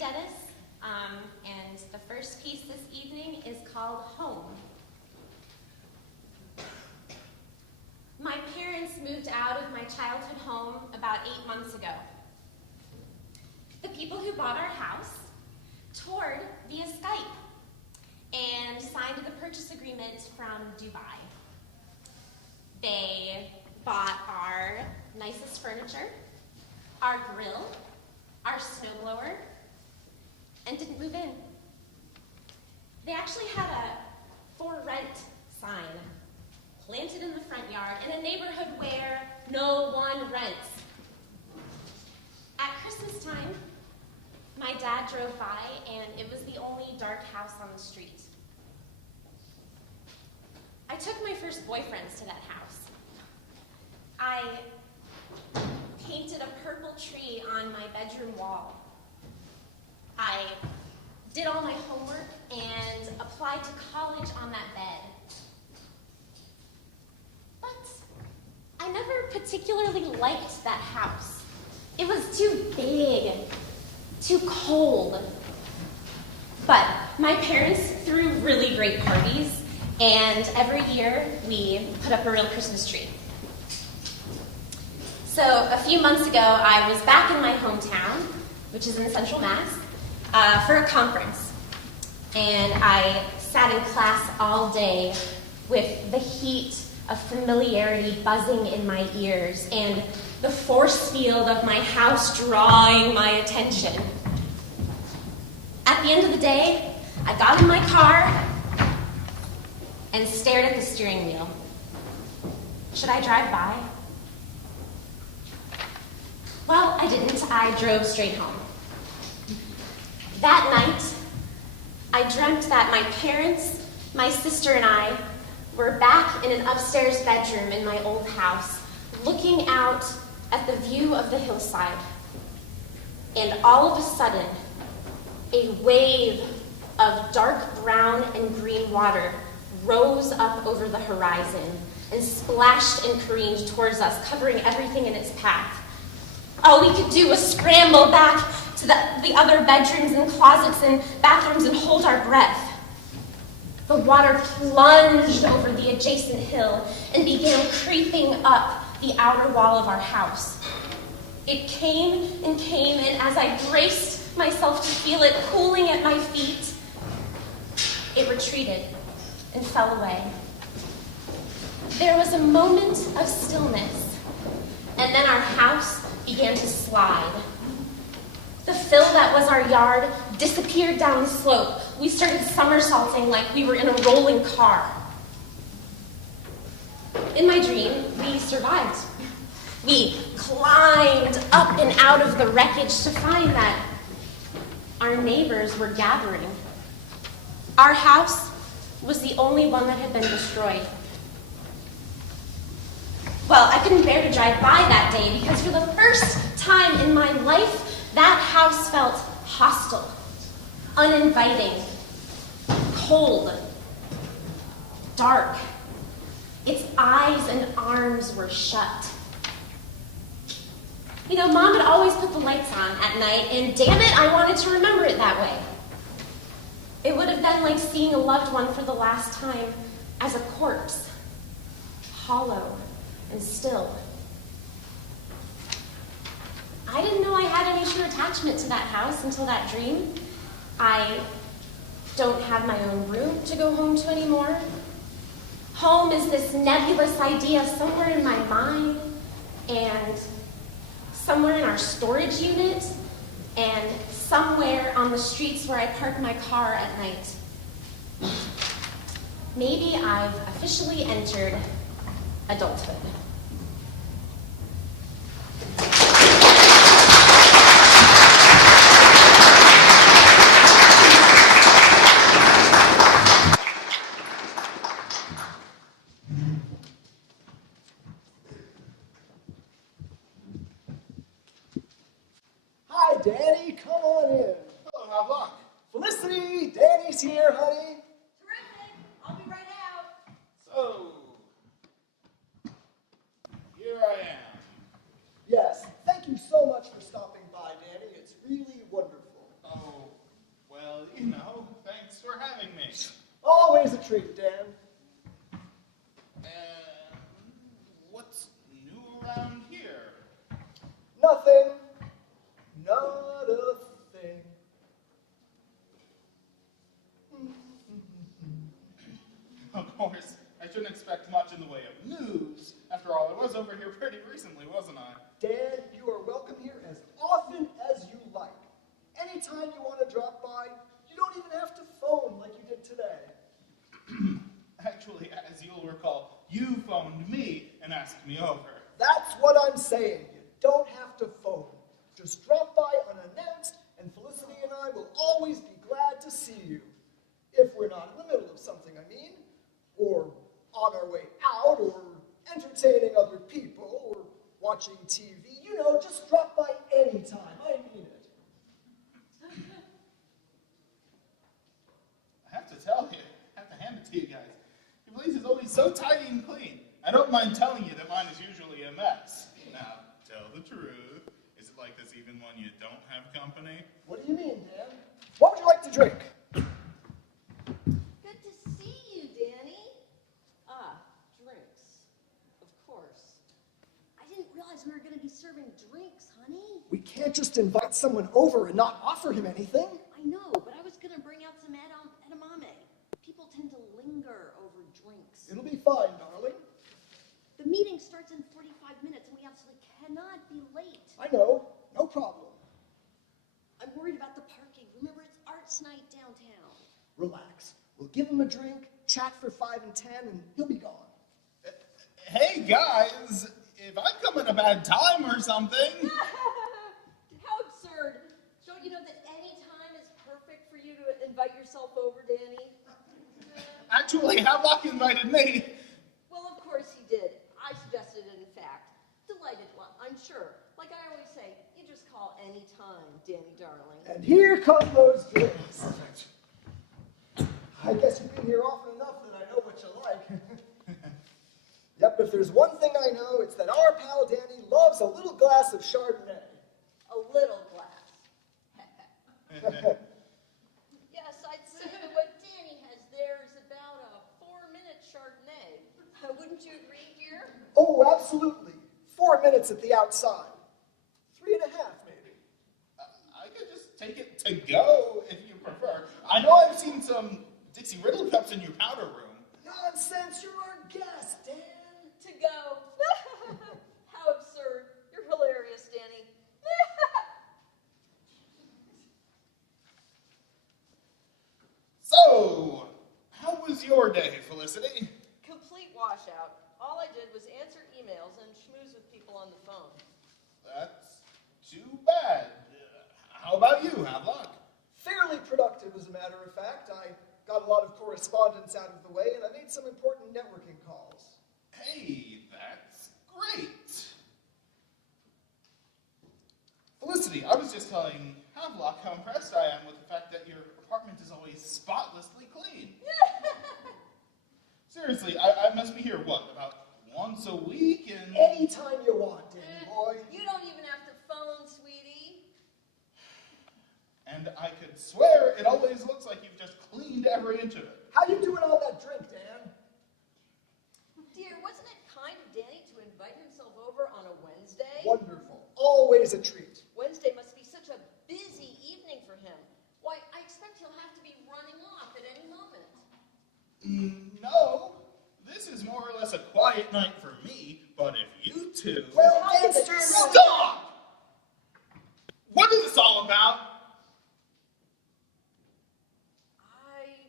Dennis, and the first piece this evening is called Home. My parents moved out of my childhood home about 8 months ago. The people who bought our house toured via Skype and signed the purchase agreement from Dubai. They bought our nicest furniture, our grill, our snowblower, and didn't move in. They actually had a for rent sign planted in the front yard in a neighborhood where no one rents. At Christmas time, my dad drove by and it was the only dark house on the street. I took my first boyfriends to that house. I painted a purple tree on my bedroom wall. I did all my homework and applied to college on that bed. But I never particularly liked that house. It was too big, too cold. But my parents threw really great parties, and every year we put up a real Christmas tree. So a few months ago, I was back in my hometown, which is in Central Mass, for a conference. And I sat in class all day with the heat of familiarity buzzing in my ears and the force field of my house drawing my attention. At the end of the day, I got in my car and stared at the steering wheel. Should I drive by? Well, I didn't. I drove straight home. That night, I dreamt that my parents, my sister, and I were back in an upstairs bedroom in my old house, looking out at the view of the hillside. And all of a sudden, a wave of dark brown and green water rose up over the horizon and splashed and careened towards us, covering everything in its path. All we could do was scramble back to the other bedrooms and closets and bathrooms and hold our breath. The water plunged over the adjacent hill and began creeping up the outer wall of our house. It came, and as I braced myself to feel it cooling at my feet, it retreated and fell away. There was a moment of stillness, and then our house began to slide. The fill that was our yard disappeared down the slope. We started somersaulting like we were in a rolling car. In my dream, we survived. We climbed up and out of the wreckage to find that our neighbors were gathering. Our house was the only one that had been destroyed. Well, I couldn't bear to drive by that day because for the first time in my life, that house felt hostile, uninviting, cold, dark. Its eyes and arms were shut. You know, Mom had always put the lights on at night, and damn it, I wanted to remember it that way. It would have been like seeing a loved one for the last time as a corpse, hollow and still. I didn't know I had any true attachment to that house until that dream. I don't have my own room to go home to anymore. Home is this nebulous idea somewhere in my mind and somewhere in our storage unit and somewhere on the streets where I park my car at night. Maybe I've officially entered adulthood. Hi, Danny. Come on in. Oh, how luck. Felicity, Danny's here, honey. Terrific. I'll be right out. So, here I am. Yes, thank you so much for stopping by, Danny. It's really wonderful. Oh, Nothing. Not a thing. Of course, I shouldn't expect much in the way of news. After all, I was over here pretty recently, wasn't I? Dan, you are welcome here as often as you like. Anytime you want to drop by, you don't even have to phone like you did today. Actually, as you'll recall, you phoned me and asked me over. That's what I'm saying. You don't have to phone. Just drop by unannounced, and Felicity and I will always be glad to see you. If we're not in the middle of something, I mean, or on our way out, or entertaining other people, or watching TV. You know, just drop by anytime. I mean it. I have to tell you, I have to hand it to you guys. Your place is always so tidy and clean. I don't mind telling you that mine is usually a mess. Now, tell the truth. Is it like this even when you don't have company? What do you mean, Dan? What would you like to drink? Good to see you, Danny. Ah, drinks. Of course. I didn't realize we were going to be serving drinks, honey. We can't just invite someone over and not offer him anything. I know, but I was going to bring out some edamame. People tend to linger over drinks. It'll be fine, darling. The meeting starts in 45 minutes, and we absolutely cannot be late. I know. No problem. I'm worried about the parking. Remember, it's arts night downtown. Relax. We'll give him a drink, chat for 5 and 10, and he'll be gone. Hey guys, if I come at a bad time or something. How absurd. Don't you know that any time is perfect for you to invite yourself over, Danny? Actually, Havelock invited me. Well, of course he did. I suggested it, in fact. Delighted, well, I'm sure. Like I always say, you just call any time, Danny darling. And here come those drinks. I guess you've been here often enough that I know what you like. Yep, if there's one thing I know, it's that our pal Danny loves a little glass of Chardonnay. A little glass. Yes, I'd say that what Danny has there is about a 4-minute Chardonnay. Wouldn't you agree, dear? Oh, absolutely. 4 minutes at the outside. 3.5, maybe. I could just take it to go if you prefer. I know I've seen some Dixie Riddle cups in your powder room. Nonsense, you're our guest, Dan. To go. How absurd. You're hilarious, Danny. So, how was your day, Felicity? Complete washout. All I did was answer emails and schmooze with people on the phone. That's too bad. How about you, Havelock? Fairly productive, as a matter of fact. I got a lot of correspondence out of the way, and I made some important networking calls. Hey, that's great. Felicity, I was just telling Havelock how impressed I am with the fact that your apartment is always spotlessly clean. Seriously, I must be here, what, about once a week and... Anytime you want, Danny boy. You don't even have to phone, sweetie. And I could swear it always looks like you've just cleaned every inch of it. How you doing on that drink, Dan? Dear, wasn't it kind of Danny to invite himself over on a Wednesday? Wonderful. Always a treat. Wednesday must be such a busy evening for him. Why, I expect he'll have to be running off at any moment. No, this is more or less a quiet night for me, but if you two... Well, Tell me the gangster... truth. Stop! What is this all about? I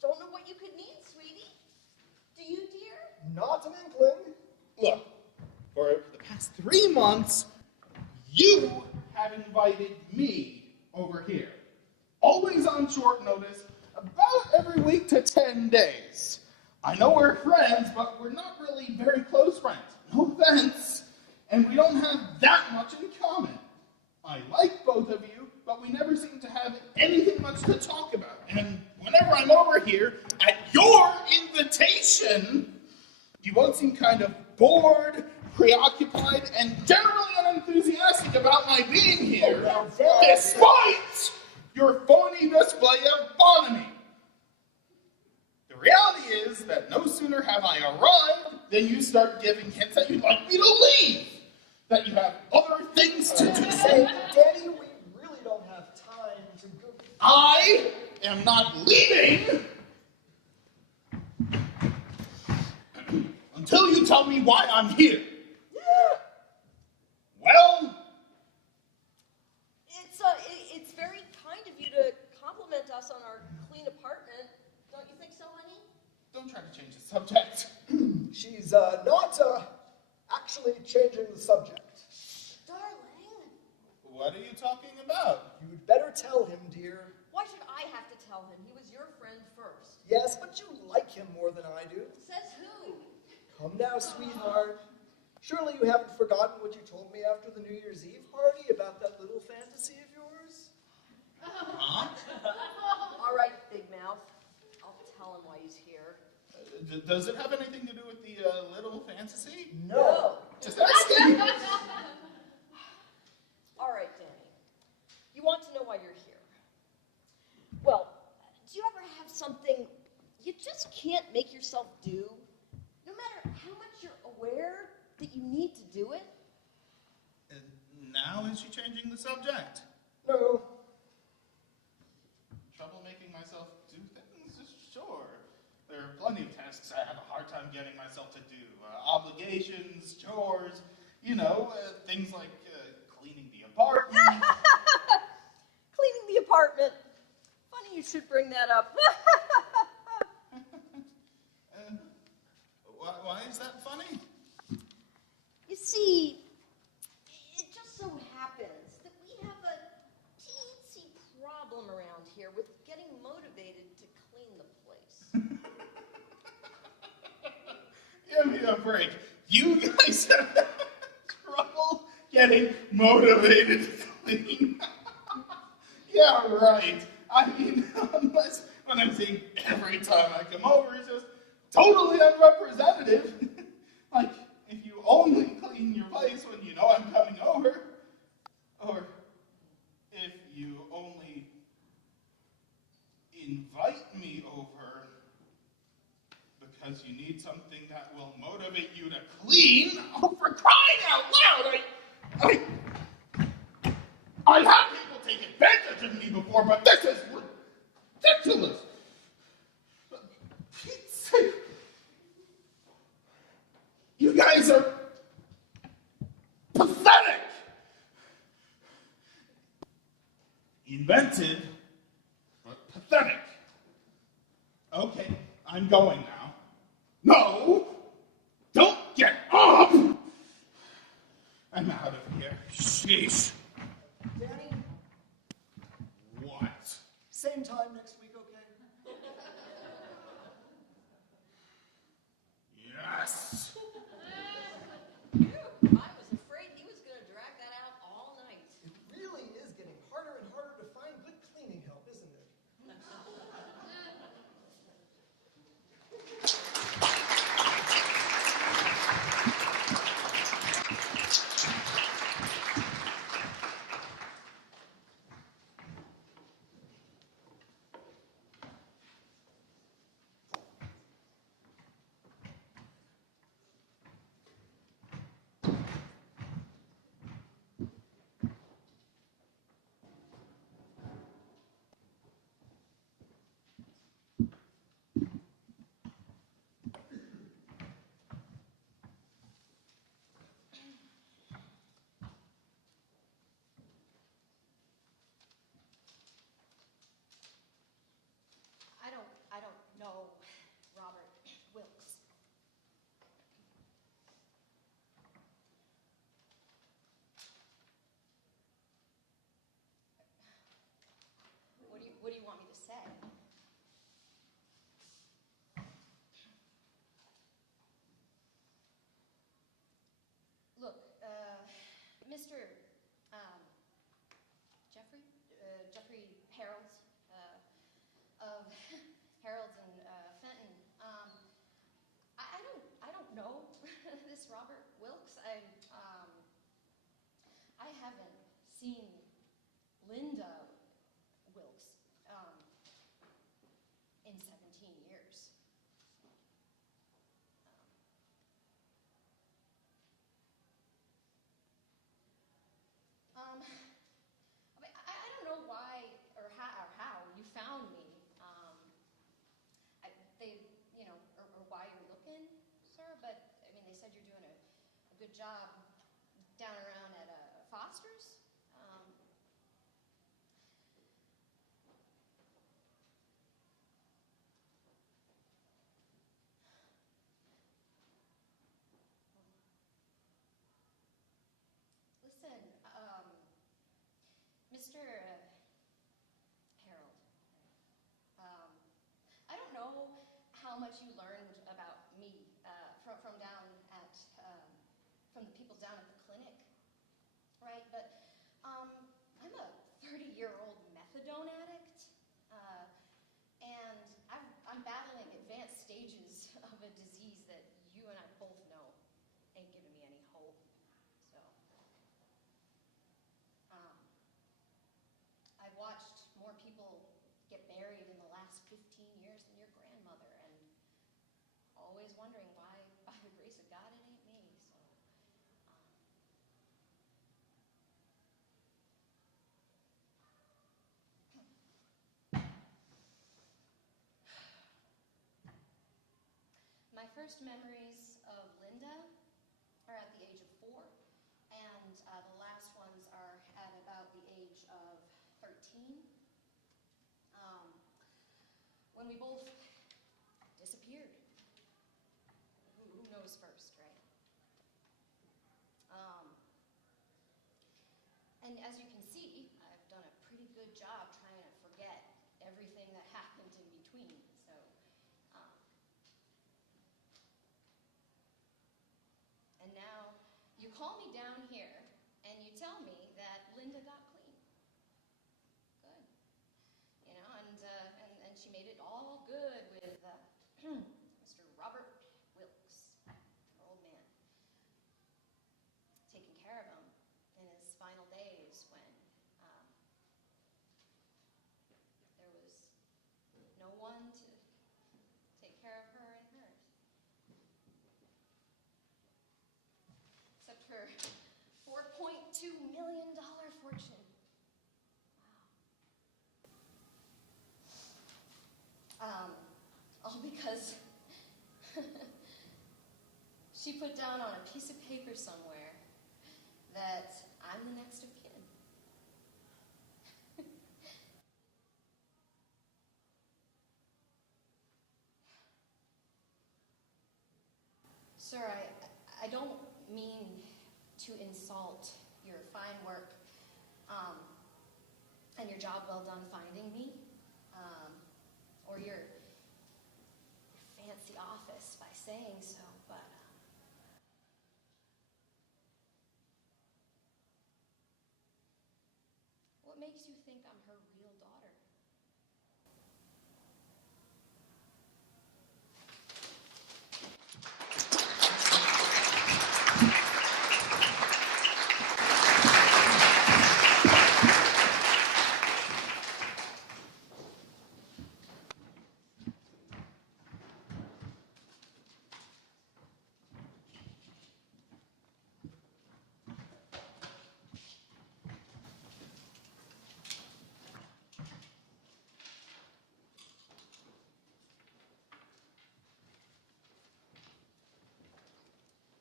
don't know what you could need, sweetie. Do you, dear? Not an inkling. Look, for the past 3 months, you have invited me over here. Always on short notice, about every week to 10 days. I know we're friends, but we're not really very close friends. No offense. And we don't have that much in common. I like both of you, but we never seem to have anything much to talk about. And whenever I'm over here, at your invitation, you both seem kind of bored, preoccupied, and generally unenthusiastic about my being here, despite your phony display of bonhomie. The reality is that no sooner have I arrived than you start giving hints that you'd like me to leave, that you have other things to do. Say, Danny, we really don't have time to go. I am not leaving until you tell me why I'm here. Yeah. Well, It's very kind of you to compliment us on our clean apartment. Don't you think so, honey? don't try to change the subject. She's not actually changing the subject. Darling. What are you talking about? You'd better tell him, dear. Why should I have to tell him? He was your friend first. Yes, but you like him more than I do. Says who? Come now, sweetheart. Surely you haven't forgotten what you told me after the New Year's Eve party about that little fantasy of yours? Huh? All right, Big Mouth. I'll tell him why he's here. Does it have anything to do with the little fantasy? No. Just asking. All right, Danny. You want to know why you're here. Well, do you ever have something you just can't make yourself do? No matter how much you're aware that you need to do it? And now is she changing the subject? No. Trouble making myself do things? Sure. There are plenty of tasks I have a hard time getting myself to do. Obligations, chores, things like cleaning the apartment. Cleaning the apartment. Funny you should bring that up. Why is that funny? You see, it just so happens that we have a teensy problem around here with getting motivated to clean the place. Give me a break. You guys have trouble getting motivated to clean. Yeah, right. I mean, unless when I'm saying every time I come over, it's just totally unrepresentative. Like, if you only clean your place when you know I'm coming over, or if you only invite me over because you need something that will motivate you to clean. Oh, for crying out loud! I've had people take advantage of me before, but this is ridiculous. Pete's sake. You guys are pathetic. Inventive, but pathetic. Okay, I'm going now. No! Don't get up! I'm out of here. Sheesh. Danny, What? same time next week, okay? Yes. I was afraid he was going to drag that out all night. It really is getting harder and harder to find good cleaning help, isn't it? I don't know Robert Wilkes. What do you want me to say? Look, Mr. Jeffrey Harold, of Harold's and Fenton. I don't know this Robert Wilkes. I haven't seen Linda Wilkes in 17 years. good job down around at Foster's. Listen, Mr. Harold, I don't know how much you learned about me from down at, from the people down at the clinic, right? But I'm a 30-year-old methadone addict, and I'm battling advanced stages of a disease that you and I both know ain't giving me any hope. So, I've watched more people get married in the last 15 years than your grandmother, and always wondering why, by the grace of God, it ain't me. So, my first memories of Linda are at the age of 4, and the last ones are at about the age of 13. When we both disappeared. Who knows first, right? And as you can see, I've done a pretty good job trying to forget everything that happened in between. So, and now you call me down here and you tell me that Linda got clean. Good. You know, and she made it all good with Mr. Robert Wilkes, our old man, taking care of him in his final days when there was no one to take care of her and hers, except her $4.2 million fortune. Wow. All because she put down on a piece of paper somewhere that I'm the next of kin. Sir, I don't mean to insult your fine work and your job well done finding me, or your fancy office by saying so, but what makes you think I'm her real daughter?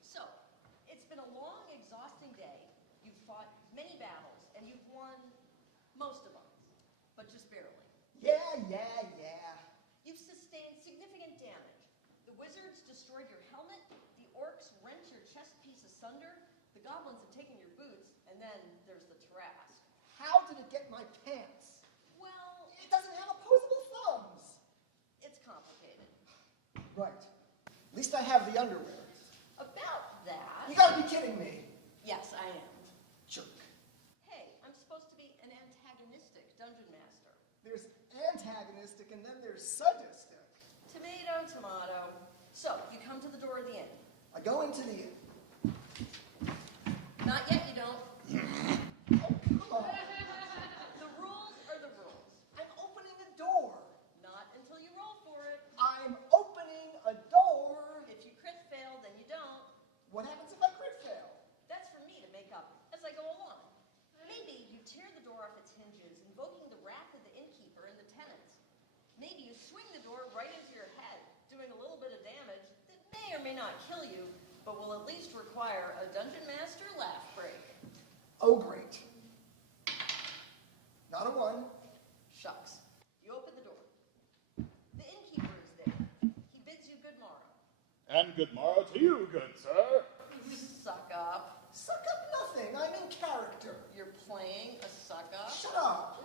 So, it's been a long, exhausting day. You've fought many battles, and you've won most of them, but just barely. Yeah. You've sustained significant damage. The wizards destroyed your helmet, the orcs rent your chest piece asunder, the goblins have taken your boots, and then there's the Tarrasque. How did it get my pants? Well, It doesn't have opposable thumbs. it's complicated. Right. At least I have the underwear. About that... You gotta be kidding me. Yes, I am. Jerk. Hey, I'm supposed to be an antagonistic dungeon master. There's antagonistic and then there's sadistic. Tomato, tomato. So, you come to the door of the inn. I go into the inn. Not yet, you don't. Oh, come on. The rules are the rules. I'm opening a door. Not until you roll for it. I'm opening a door. If you crit fail, then you don't. What happens if I crit fail? That's for me to make up as I go along. Maybe you tear the door off its hinges, invoking the wrath of the innkeeper and the tenants. Maybe you swing the door right into your head, doing a little bit of damage that may or may not kill you, but will at least require a Dungeon Master laugh break. Oh, great. Not a 1. Shucks. You open the door. The innkeeper is there. He bids you good morrow. And good morrow to you, good sir. Suck up. Suck up nothing. I'm in character. You're playing a suck up? Shut up.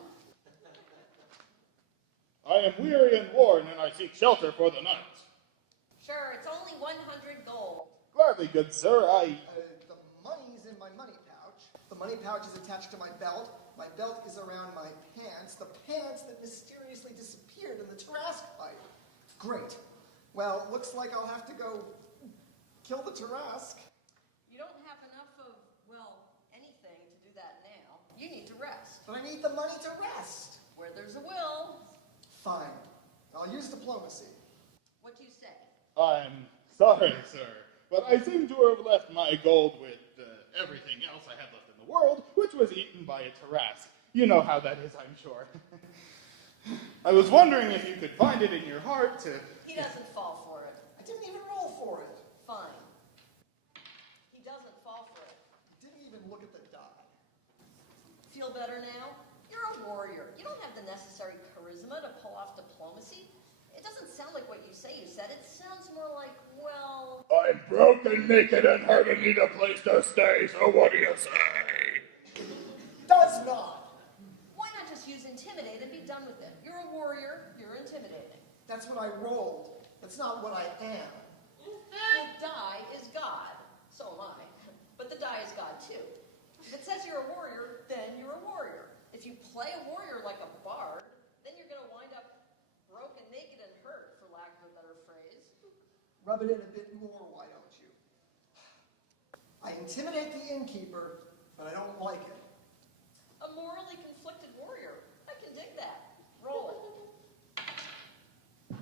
I am weary and worn, and I seek shelter for the night. Sure, it's only 100 gold. Gladly, good sir, The money's in my money pouch. The money pouch is attached to my belt. My belt is around my pants. The pants that mysteriously disappeared in the Tarrasque fight. Great. Well, looks like I'll have to go kill the Tarrasque. You don't have enough of, well, anything to do that now. You need to rest. But I need the money to rest. Where there's a will. Fine. I'll use diplomacy. What do you say? I'm sorry, sir, but I seem to have left my gold with everything else I had left in the world, which was eaten by a Tarrasque. You know how that is, I'm sure. I was wondering if you could find it in your heart to... He doesn't fall for it. I didn't even roll for it. Fine. He doesn't fall for it. Didn't even look at the die. Feel better now? You're a warrior. You don't have the necessary charisma to pull off diplomacy. It doesn't sound like what you say you said. It sounds more like, well... I'm broken, naked, and hurt and need a place to stay, so what do you say? Does not. Why not just use intimidate and be done with it? You're a warrior. You're intimidating. That's what I rolled. That's not what I am. The die is God. So am I. But the die is God, too. If it says you're a warrior, then you're a warrior. If you play a warrior like a bard, then you're going to wind up broken, naked, and hurt, for lack of a better phrase. Rub it in a bit more, why don't you? I intimidate the innkeeper, but I don't like it. A morally conflicted warrior. I can dig that. Roll it.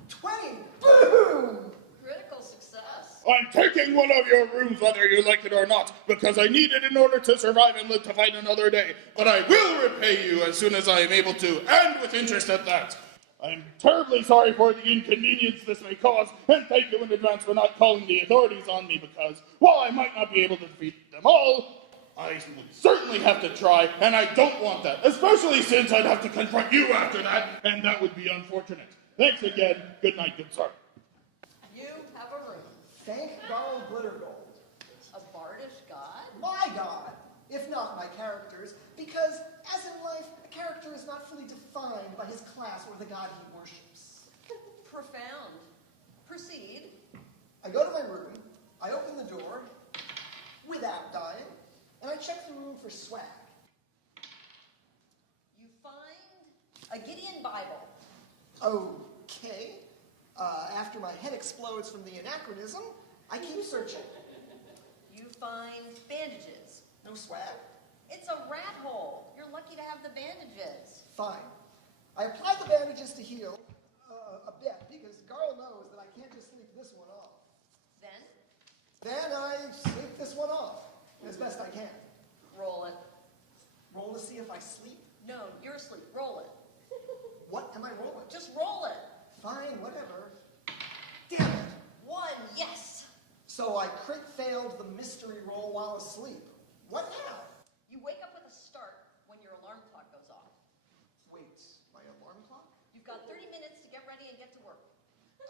20! Boom! Critical success. I'm taking one of your rooms, whether you like it or not, because I need it in order to survive and live to fight another day. But I will repay you as soon as I am able to, and with interest at that. I'm terribly sorry for the inconvenience this may cause, and thank you in advance for not calling the authorities on me, because while I might not be able to defeat them all, I would certainly have to try, and I don't want that, especially since I'd have to confront you after that, and that would be unfortunate. Thanks again. Good night, good sir. You have a room. Thank Donald Glittergold. A bardish god? My God! If not my character's, because, as in life, a character is not fully defined by his class or the god he worships. Profound. Proceed. I go to my room, I open the door, without dying, and I check the room for swag. You find a Gideon Bible. Okay. After my head explodes from the anachronism, I keep searching. You find bandages. No swag? It's a rat hole. You're lucky to have the bandages. Fine. I apply the bandages to heal a bit, because Garl knows that I can't just sleep this one off. Then I sleep this one off, as best I can. Roll it. Roll to see if I sleep. No, you're asleep. Roll it. What am I rolling? Just roll it. Fine, whatever. Damn it! 1, yes. So I crit failed the mystery roll while asleep. What now? You wake up with a start when your alarm clock goes off. Wait, my alarm clock? You've got 30 minutes to get ready and get to work.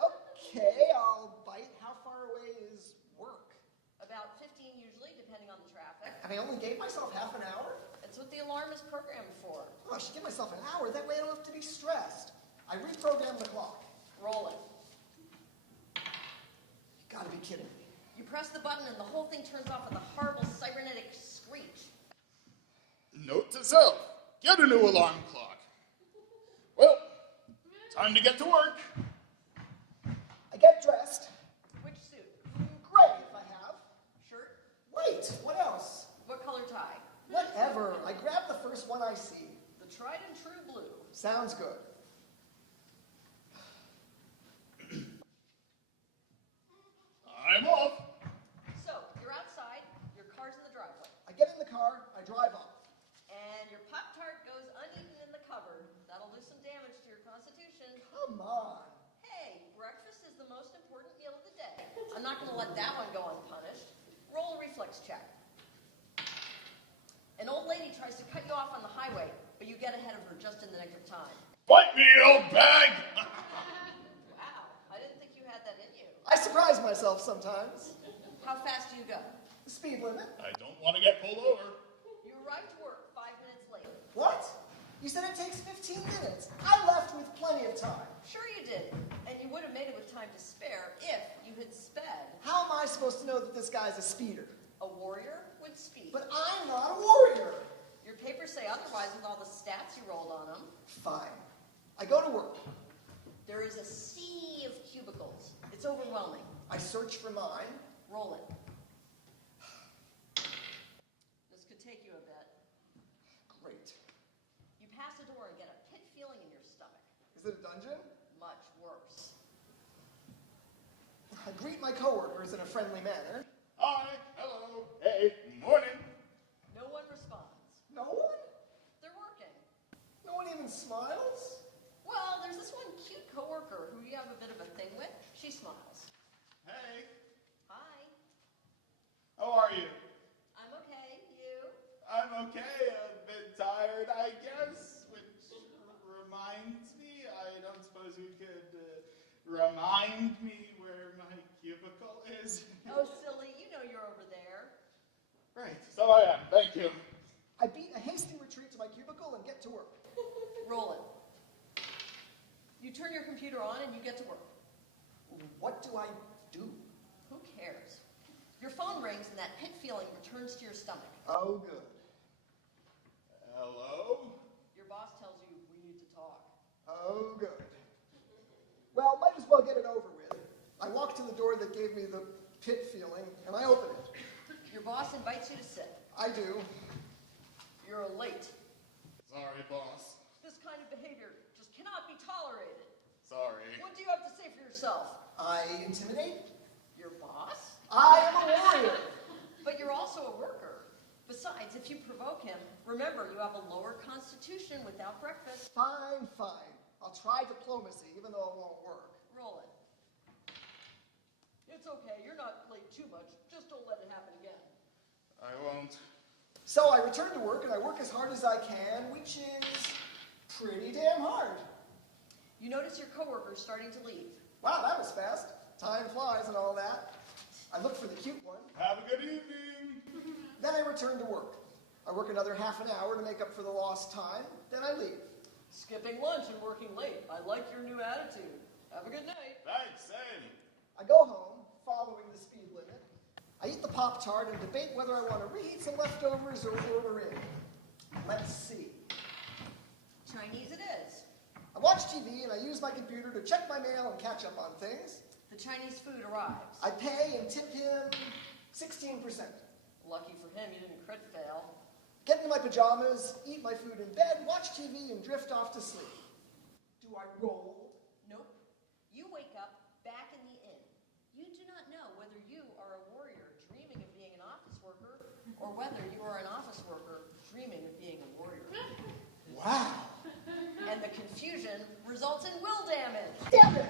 Okay, I'll bite. How far away is work? About 15 usually, depending on the traffic. And I only gave myself half an hour? That's what the alarm is programmed for. Oh, I should give myself an hour. That way I don't have to be stressed. I reprogrammed the clock. Roll it. You gotta be kidding me. You press the button and the whole thing turns off with a horrible cybernetic screech. Note to self, get a new alarm clock. Well, time to get to work. I get dressed. Which suit? Gray, if I have. Shirt? Wait, what else? What color tie? Whatever. I grab the first one I see. The tried and true blue. Sounds good. I'm off. So, you're outside, your car's in the driveway, I get in the car, I drive off. and your Pop-Tart goes uneaten in the cupboard. That'll do some damage to your constitution. Come on. Hey, breakfast is the most important meal of the day. I'm not going to let that one go unpunished. reflex check. An old lady tries to cut you off on the highway, but you get ahead of her just in the nick of time. Bite me, you old bag! Wow, I didn't think you had that in you. I surprise myself sometimes. How fast do you go? The speed limit. I don't want to get pulled over. You arrive to work 5 minutes late. What? You said it takes 15 minutes. I left with plenty of time. Sure you did, and you would have made it with time to spare if you had sped. How am I supposed to know that this guy's a speeder? A warrior would speed. But I'm not a warrior. Your papers say otherwise with all the stats you rolled on them. Fine. I go to work. There is a sea of cubicles. It's overwhelming. I search for mine. Roll it. This could take you a bit. Great. You pass a door and get a pit feeling in your stomach. Is it a dungeon? Much worse. I greet my coworkers in a friendly manner. Hi, hello, hey, morning. No one responds. No one? They're working. No one even smiles? Well, there's this one cute coworker who you have a bit of a thing with. She smiles. Hey, Hi. how are you? I'm okay. You? I'm okay, a bit tired, I guess, which reminds me, I don't suppose you could remind me where my cubicle is? Oh, silly. You know you're over there. Right, so I am, thank you. I beat a hasty retreat to my cubicle and get to work. Roll it. You turn your computer on and you get to work. What do I do? Who cares? Your phone rings and that pit feeling returns to your stomach. Oh, good. Hello? Your boss tells you we need to talk. Oh, good. Well, might as well get it over with. I walk to the door that gave me the pit feeling, and I open it. Your boss invites you to sit. I do. You're late. Sorry, boss. This kind of behavior just cannot be tolerated. Sorry. What do you have to say for yourself? I intimidate. Your boss? I am a warrior. But you're also a worker. Besides, if you provoke him, remember you have a lower constitution without breakfast. Fine, fine. I'll try diplomacy, even though it won't work. Roll it. It's okay, you're not late too much. Just don't let it happen again. I won't. So I return to work, and I work as hard as I can, which is pretty damn hard. You notice your coworker's starting to leave. Wow, that was fast. Time flies and all that. I look for the cute one. Have a good evening. Then I return to work. I work another half an hour to make up for the lost time. Then I leave. Skipping lunch and working late. I like your new attitude. Have a good night. Thanks, same. I go home, following the speed limit. I eat the Pop-Tart and debate whether I want to reheat some leftovers or order in. Let's see. Chinese it is. I watch TV and I use my computer to check my mail and catch up on things. The Chinese food arrives. I pay and tip him 16%. Lucky for him, you didn't crit fail. Get into my pajamas, eat my food in bed, watch TV, and drift off to sleep. Do I roll? Nope. You wake up back in the inn. You do not know whether you are a warrior dreaming of being an office worker or whether you are an office worker dreaming of being a warrior. Wow. And the confusion results in will damage. Damn it!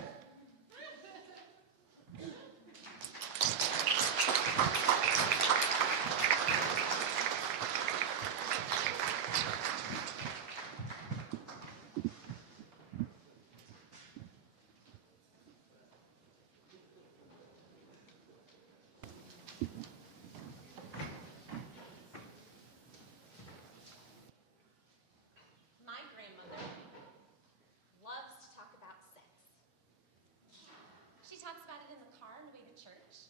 My grandmother loves to talk about sex. She talks about it in the car on the way to church,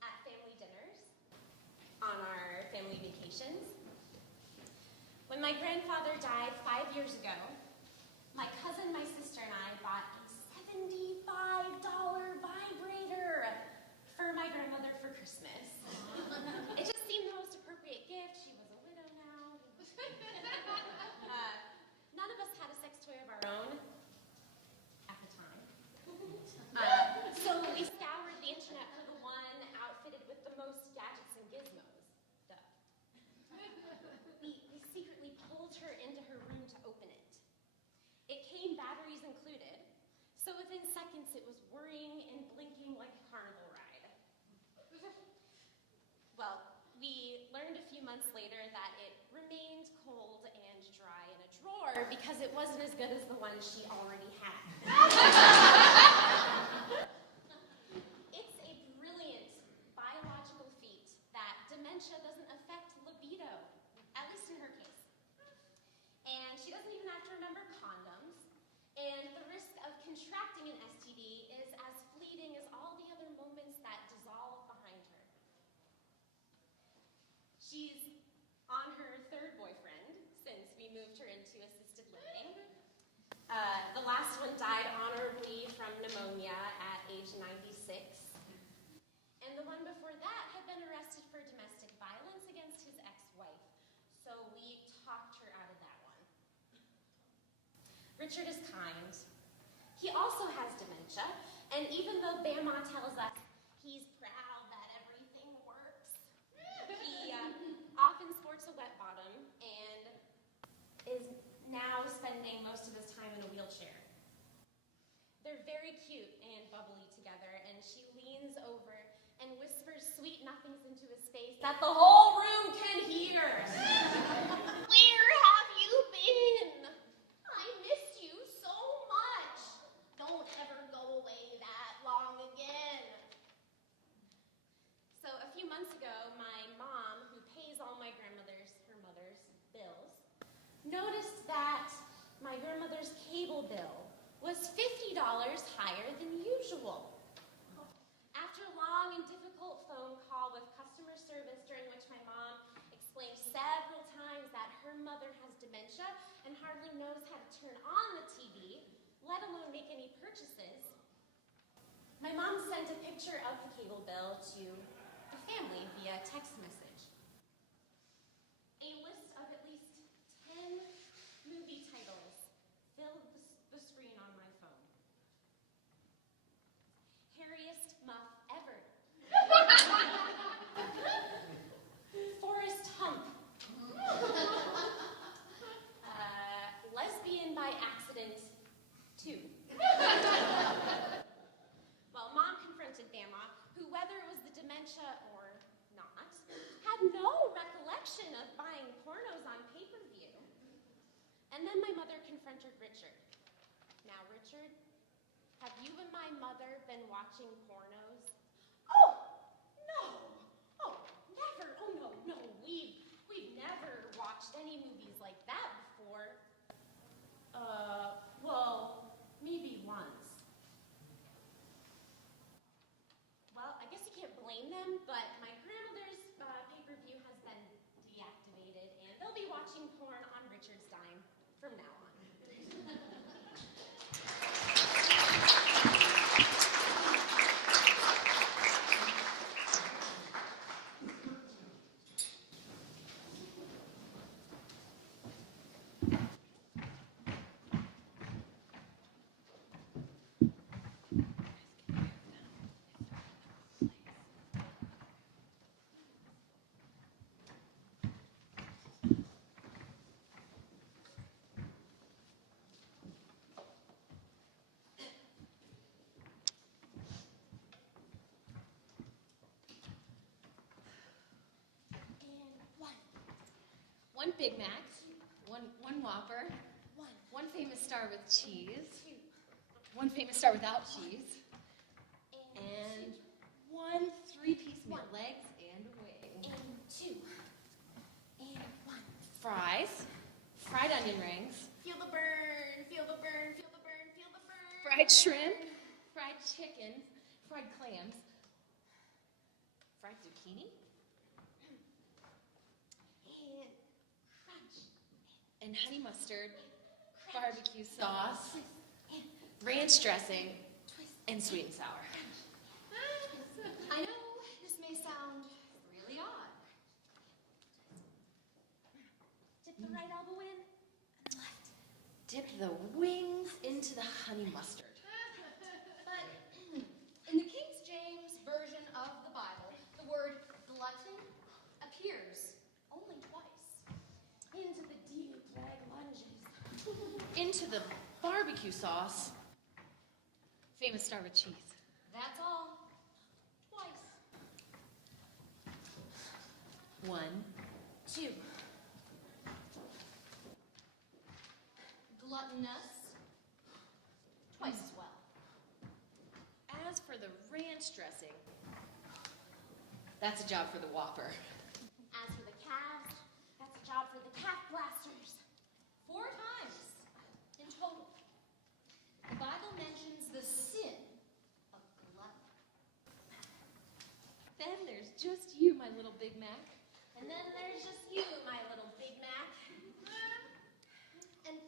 at family dinners, on our family vacations. When my grandfather died 5 years ago, my cousin, my sister, and I bought a $75 vibrator for my grandmother for Christmas. It just seemed the most appropriate gift. She was a widow now. None of us had a sex toy of our own at the time. So we scoured the internet for the one outfitted with the most gadgets and gizmos. Duh. We secretly pulled her into her room to open it. It came batteries included, so within seconds it was whirring and blinking like a carnival ride. learned a few months later that it remained cold and dry in a drawer because it wasn't as good as the one she already had. It's a brilliant biological feat that dementia doesn't affect libido, at least in her case. And she doesn't even have to remember condoms, and the risk of contracting an STD is as fleeting as all the other moments that dissolve behind her. She's on her third boyfriend since we moved her into assisted living. The last one died honorably from pneumonia at age 96. And the one before that had been arrested for domestic violence against his ex-wife. So we talked her out of that one. Richard is kind. He also has dementia, and even though Bama tells us he's proud that everything works, he often sports a wet bottom and is now spending most of his time in a wheelchair. They're very cute and bubbly together, and she leans over and whispers sweet nothings into his face that the whole room can hear. Where have you been? I miss you so much. Don't ever go away that long again. So a few months ago, my mom, who pays all my her mother's bills, noticed that my grandmother's cable bill was $50 higher than usual. After a long and difficult phone call with customer service, during which my mom explained several times that her mother has dementia and hardly knows how to turn on the TV, let alone make any purchases, my mom sent a picture of the cable bill to the family via text message. A list of at least 10 movie titles filled the screen on my phone. Hairiest muff ever. Forrest Hump. Lesbian by accident 2. Well, Mom confronted Bama, who, whether it was the dementia or not, had no recollection of buying pornos on pay-per-view. And then my mother confronted Richard. Now, Richard, have you and my mother been watching pornos? Oh, no. Oh, never. Oh, no. We've never watched any movies like that before. Well, maybe once. Well, I guess you can't blame them, but my grandmother's pay-per-view has been deactivated, and they'll be watching porn on Richard's dime from now on. One Big Mac, one Whopper, one famous star with cheese, one famous star without cheese, and one 3-piece meal, legs and wings. And 2. And 1. Fries, fried onion rings, Feel the burn, feel the burn, feel the burn, feel the burn. fried shrimp, fried chicken, fried clams, fried zucchini, And crunch. and honey mustard, barbecue sauce, ranch dressing, and sweet and sour. I know this may sound really odd. Dip the right elbow in and left. Dip the wings into the honey mustard. But in the King James Version of the Bible, the word glutton appears only twice. Into the deep leg lunges. Into the barbecue sauce, famous star with cheese. That's all. Twice. 1, 2. gluttonous, twice as well. As for the ranch dressing, that's a job for the Whopper. As for the calves, that's a job for the calf blasters. 4 times in total. The Bible mentions the sin of gluttony. Then there's just you, my little Big Mac. And then there's just you, my little Big Mac. And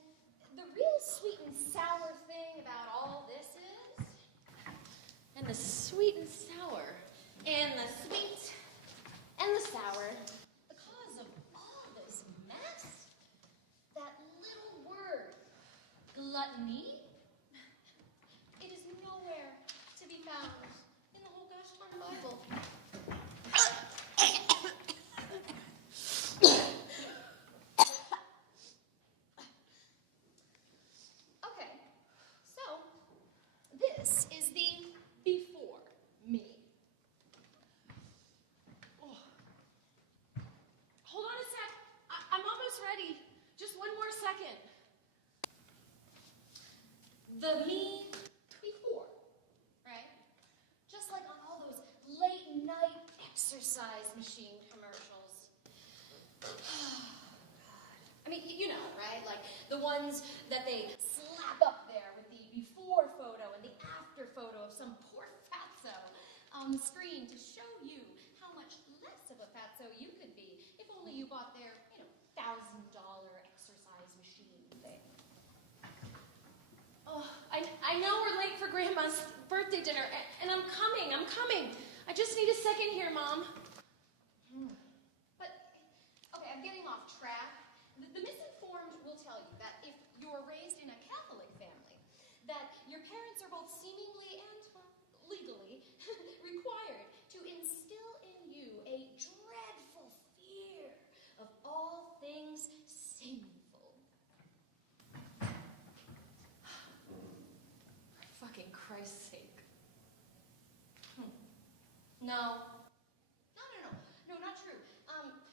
the real sweet and sour thing about all this is... And the sweet and sour. And the sweet and the sour. The cause of all this mess? That little word, gluttony. It is nowhere to be found in the whole gosh darn Bible. Okay, so this is the before me. Oh. Hold on a sec. I'm almost ready. Just one more second. The me before, right? Just like on all those late night exercise machine commercials. I mean, you know, right? Like the ones that they slap up there with the before photo and the after photo of some poor fatso on the screen to show you how much less of a fatso you could be if only you bought their, $1,000 exercise machine thing. Oh, I know we're late for Grandma's birthday dinner, and I'm coming. I just need a second here, Mom. But, okay, I'm getting off track. The misinformed will tell you that if you're raised in a Catholic family, that your parents are both seemingly and legally required to instill in you a dreadful fear of all things sinful. For fucking Christ's sake. No, not true.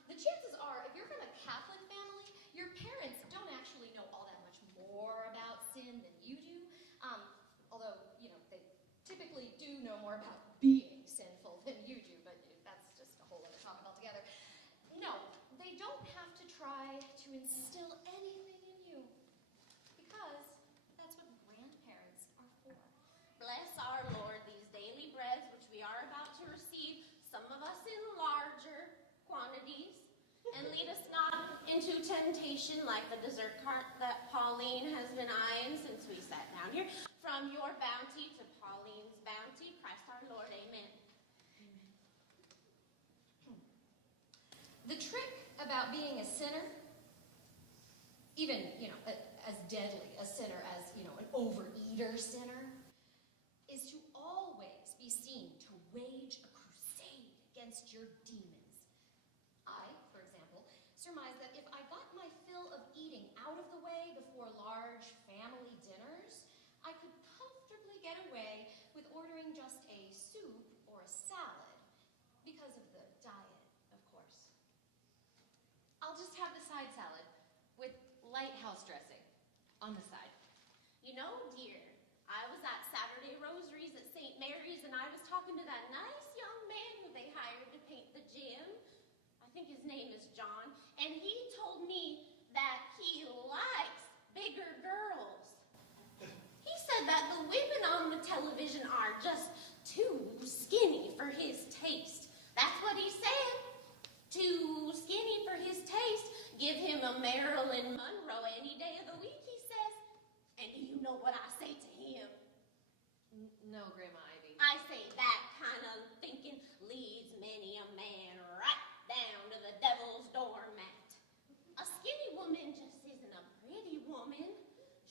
The chances are, if you're from a Catholic family, your parents don't actually know all that much more about sin than you do. Although, they typically do know more about being sinful than you do, but that's just a whole other topic altogether. No, they don't have to try to instill anything in you, because that's what grandparents are for. Bless our Lord, these daily breads which we are about to receive, some of us in larger quantities, and lead us not into temptation like the dessert cart that Pauline has been eyeing since we sat down here. From your bounty to Pauline's bounty, Christ our Lord, amen. The trick about being a sinner, even, as deadly a sinner as, an overeater sinner, is to always be seen to wage a crusade against your demons. I, for example, surmise that if I got my fill of eating out of the way before large family dinners, I could comfortably get away with ordering just a soup or a salad, because of the diet, of course. I'll just have the side salad with light house dressing on the side. You know, dear, I was at Saturday Rosaries at St. Mary's, and I was talking to that nice young man who they hired to paint the gym. I think his name is John, and he told me that he likes bigger girls. He said that the women on the television are just too skinny for his taste. That's what he said. Too skinny for his taste. Give him a Marilyn Monroe any day of the week, he says. And do you know what I say to him? No, Grandma Ivy. I say that kind of thinking leads many a man right down to the devil's doormat. A skinny woman just isn't a pretty woman.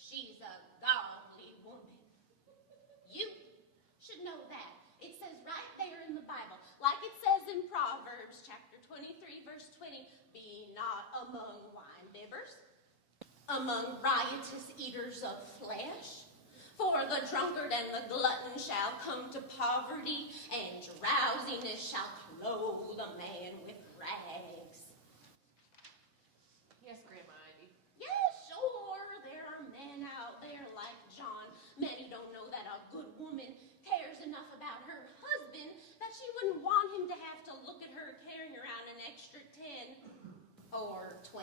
She's a godly woman. You should know that. It says right there in the Bible, like it says in Proverbs chapter 23, verse 20, be not among winebibbers, among riotous eaters of flesh. For the drunkard and the glutton shall come to poverty, and drowsiness shall clothe a man with rags.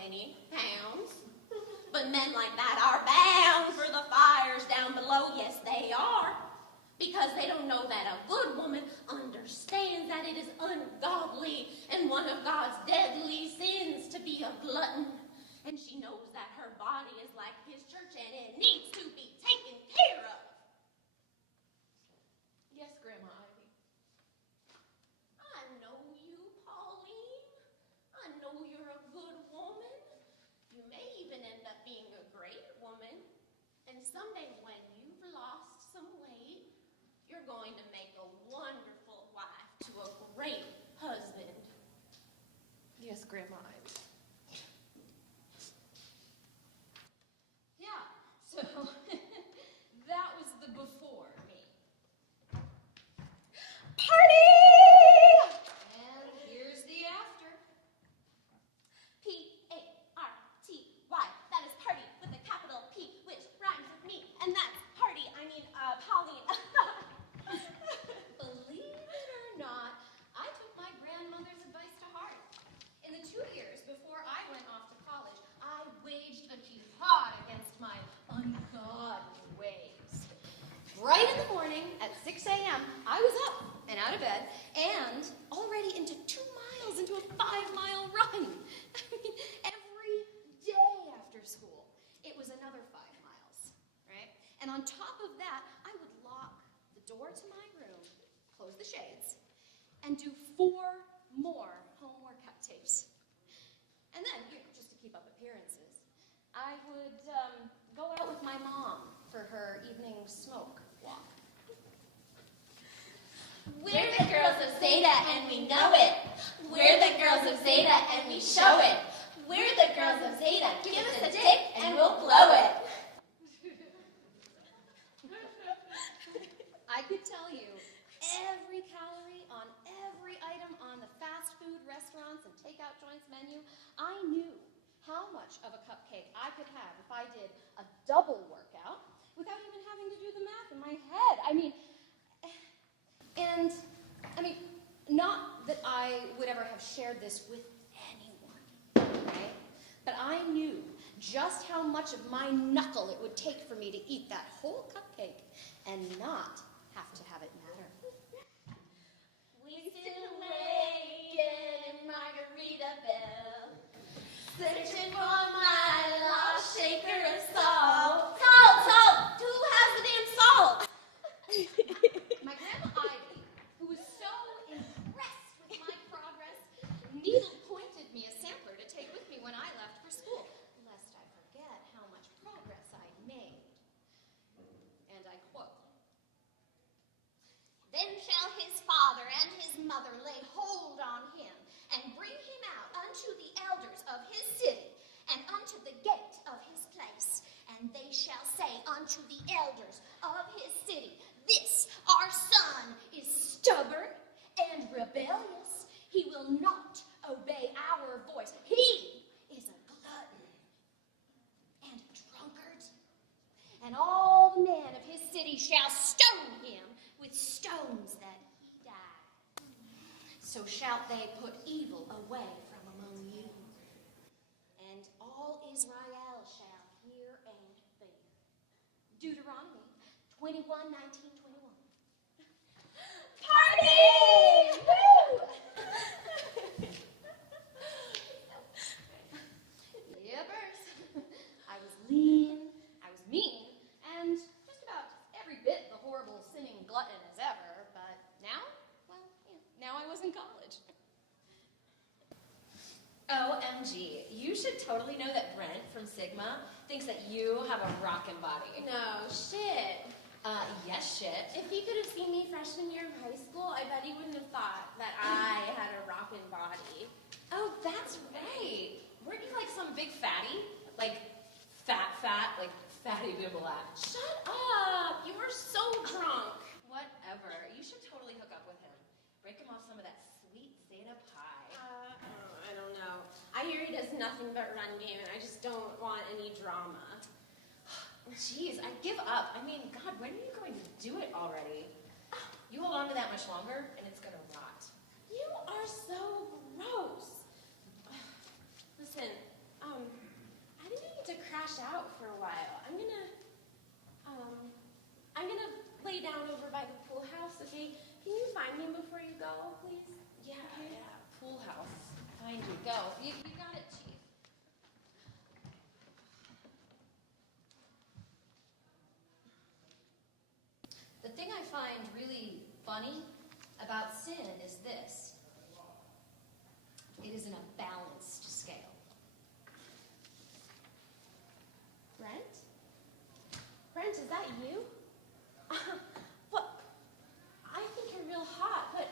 20 pounds. But men like that are bound for the fires down below. Yes, they are. Because they don't know that a good woman understands that it is ungodly and one of God's deadly sins to be a glutton. And she knows that her body is like his church and it needs to be taken care of. Yes, Grandma Ivy. I know you, Pauline. I know you're a good woman. You may even end up being a great woman. And someday when you've lost some weight, you're going to make a wonderful wife to a great husband. Yes, Grandma Ivy. Yeah, so that was the before me. Party! And here's the after. P-A-R-T-Y. That is party with a capital P, which rhymes with me. And that's party, Pauline. Believe it or not, I took my grandmother's advice to heart. In the 2 years before I went off to college, I waged a jihad against my ungodly ways. Bright in the morning at 6 a.m., I was up and out of bed and already into 2 miles into a 5-mile run. I mean, every day after school, it was another 5 miles, right? And on top of that, I would lock the door to my room, close the shades, and do 4 more home workout tapes. And then, just to keep up appearances, I would go out with my mom for her evening smoke walk. We're the girls of Zeta and we know it. We're the girls of Zeta and we show it. We're the girls of Zeta. Give us a dick and we'll blow it. I could tell you every calorie on every item on the fast food restaurants and takeout joints menu. I knew how much of a cupcake I could have if I did a double workout without even having to do the math in my head. Not that I would ever have shared this with anyone, right? But I knew just how much of my knuckle it would take for me to eat that whole cupcake and not have to have it matter. We sit awake in Margaritaville, searching for my lost shaker of salt. Salt! Who has the damn salt? My Grandma Ivy, who was so impressed with my progress, needle-pointed me a sampler to take with me when I left for school, lest I forget how much progress I'd made. And I quote, Then shall his father and his mother lay hold on him, and bring him out unto the elders of his city, and unto the gate of his place. And they shall say unto the elders of his city, This our son is stubborn and rebellious. He will not obey our voice. He is a glutton and a drunkard. And all the men of his city shall stone him with stones that he died. So shalt they put evil away from among you. And all Israel shall hear and fear. Deuteronomy 21:19-21. Party! Woo! Yippers. I was lean, I was mean, and just about every bit the horrible sinning glutton as ever, but now, well, now I was in college. OMG, you should totally know that Brent from Sigma thinks that you have a rockin' body. No, shit. Yes, shit. If he could have seen me freshman year of high school, I bet he wouldn't have thought that I had a rockin' body. Oh, that's right. Weren't you like some big fatty? Like fat, like fatty bibble-at. Shut up! You were so drunk. Whatever. You should totally hook up with him. Break him off some of that sweet Zeta pie. I don't know. I hear he does nothing but run game, and I just don't want any drama. Jeez, I give up. I mean, God, when are you going to do it already? You hold on to that much longer, and it's gonna rot. You are so gross. Listen, I've been needing to crash out for a while. I'm gonna lay down over by the pool house, okay? Can you find me before you go, please? Yeah, pool house. Find you. Go. You got it, Chief. The thing I find really funny about sin is this. It is in a balanced scale. Brent? Brent, is that you? What? I think you're real hot, but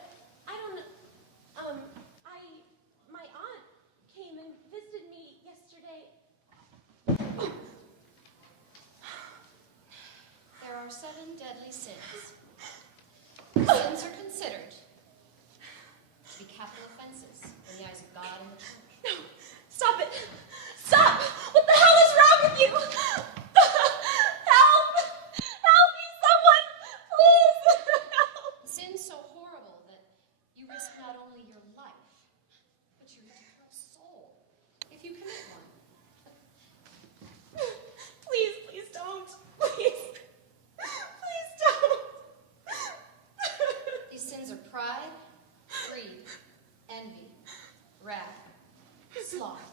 I don't know. My aunt came and visited me yesterday. There are 7 deadly sins. Sins are considered to be capital offenses in the eyes of God and the church. No, stop it. Stop! What the hell is wrong with you? Help! Help me, someone! Please! Help! Sin so horrible that you risk not only your life, but your eternal soul if you commit one. Please, please don't. Please. Please don't. These sins are pride, greed, envy, wrath, sloth,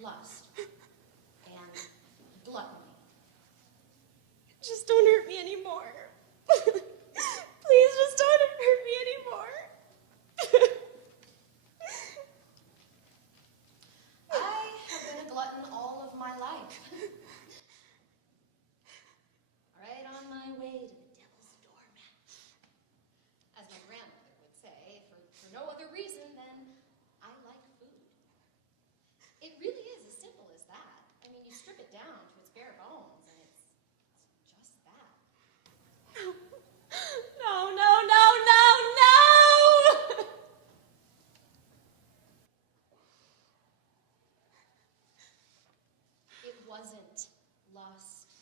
lust, and gluttony. Just don't hurt me anymore. Please, just don't hurt me anymore. I have been a glutton all of my life. Right on my way to the devil's doormat. As my grandmother would say, for no other reason than I like food. It really is as simple as that. I mean, you strip it down to its bare bones, and it's just that. No, no, no, no, no! It wasn't lust.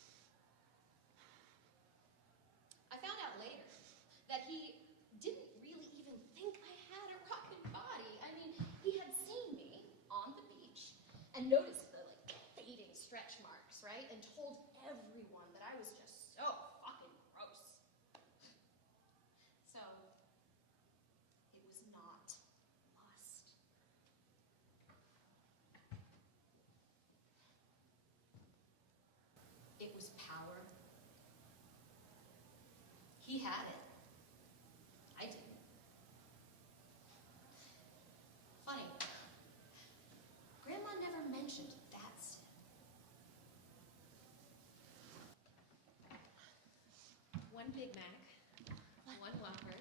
I found out later that he didn't really even think I had a rockin' body. I mean, he had seen me on the beach and noticed the fading stretch marks, right? And told everyone that I was just so fucking gross. So, it was not lust. It was power. He had it. I didn't. Funny. Grandma never mentioned that sin. One Big Mac, one Whopper,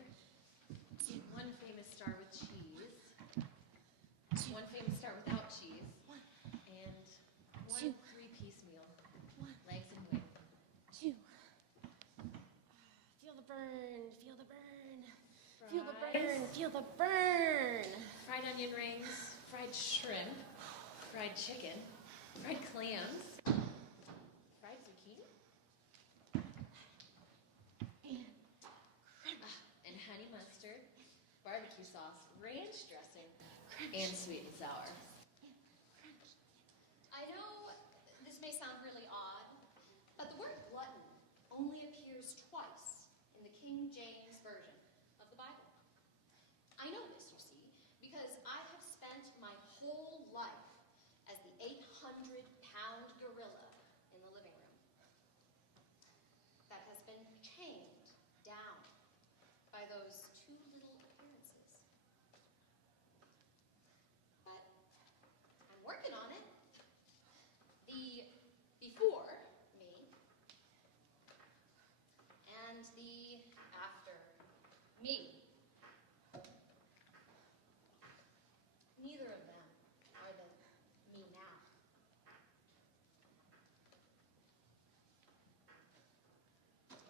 one famous star with cheese, one famous star without cheese, and one 3-piece meal, legs and wing. 2. Feel the burn, feel the burn. Feel the burn, feel the burn. Fried onion rings, fried shrimp, fried chicken, fried clams, fried zucchini, and honey mustard, barbecue sauce, ranch dressing, and sweet and sour. I know this may sound really odd, but the word glutton only appears twice in the King James Version of the Bible. I know this, you see, because I have spent my whole life as the 800-pound gorilla in the living room that has been chained down by those 2 little appearances. But I'm working on it. The before me and the after me. Neither of them are the me now.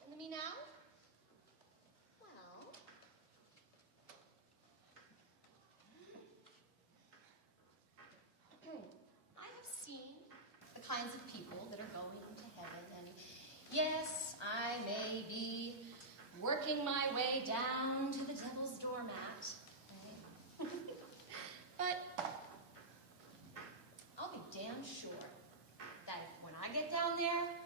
And the me now? Well, I have seen the kinds of people that are going into heaven, and yes, I may be working my way down to the devil's doormat, right? But I'll be damned there?